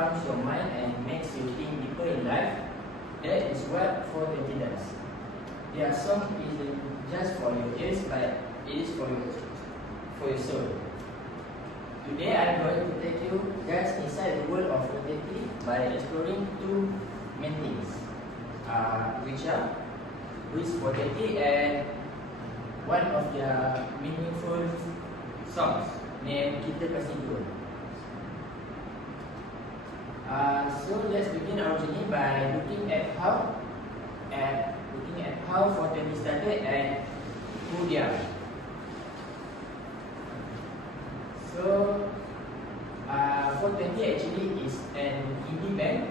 calms your mind and makes you think deeper in life. That is what 420 does. Their song isn't just for your ears, but it is for your soul. Today I am going to take you just inside the world of 420 by exploring two main things, which is 420 and one of their meaningful songs named Kita Kasih Dua. So let's begin our journey by looking at how 420 started and who they are. So 420 actually is an indie band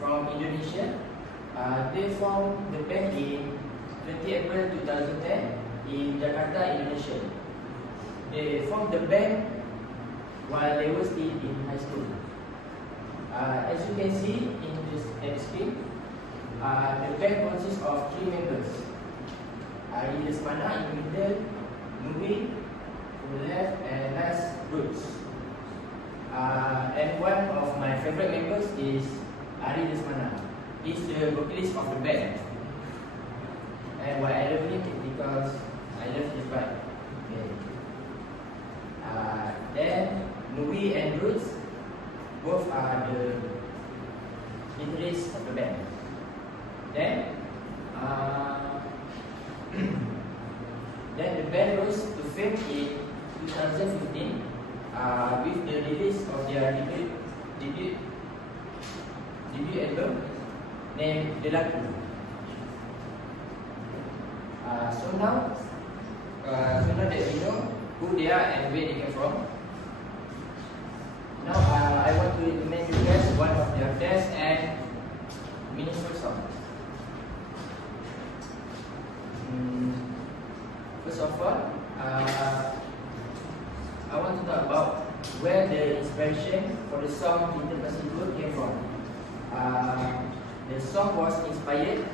from Indonesia. They formed the band in 20 April 2010 in Jakarta, Indonesia. They formed the band while they were still in high school. As you can see in the screen, the band consists of 3 members. Ari Lesmana in the middle, Nubin to the left, and last Roots. And one of my favorite members is Ari Lesmana. He's the vocalist of the band. And why I love him is because I love his vibe. Okay. Then Nubi and Roots both are the guitarists of the band. Then the band rose to fame in 2015 with the release of their debut album named Delaku. So now that we know who they are and where they came from, now I want to recommend you guys one of their best and meaningful songs. First of all, I want to talk about where the inspiration for the song Kita Kasih Dua came from. The song was inspired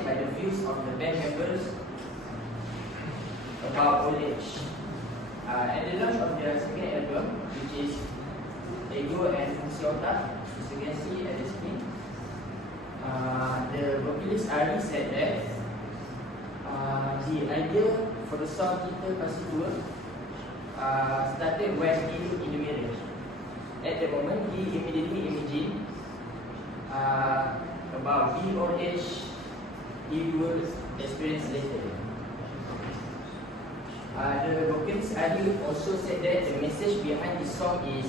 by the views of the band members about old age. At the launch of their second album, which is Ego and Fungsi Otak, as you can see at the screen, the vocalist Ari said that the idea for the song Kita Kasih Dua started when he looked in the mirror. At the moment, he immediately imagined about the old age he will experience later. The vocalist Ari also said that the message behind the song is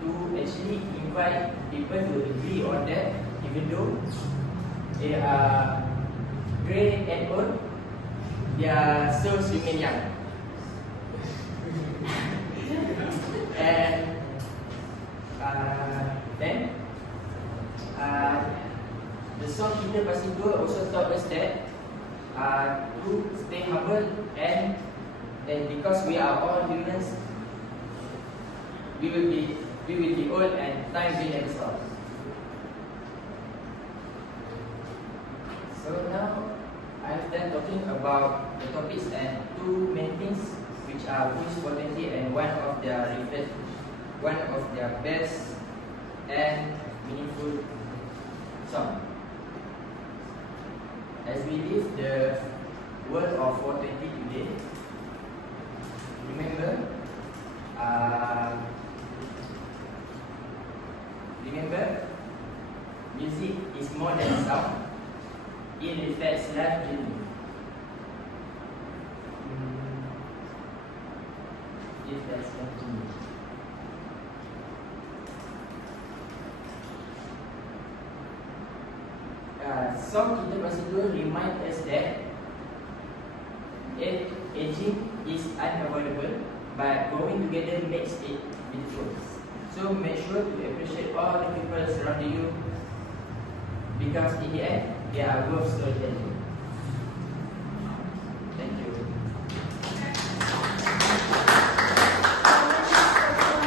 to actually invite people to agree on that, even though they are grey and old, their souls remain young. And then the song Kita Kasih Dua also taught us that to stay humble and because we are all humans, we will be old and time will never stop. So now I have done talking about the topics and two main things, which are who is 420 and one of their best and meaningful song. As we live the world of 420 today, remember, music is more than sound. It reflects life journey. Song Kita Kasih Dua remind us that aging is unavoidable, but growing together makes it beautiful. So make sure to appreciate all the people surrounding you, because in the end, they are worth storytelling.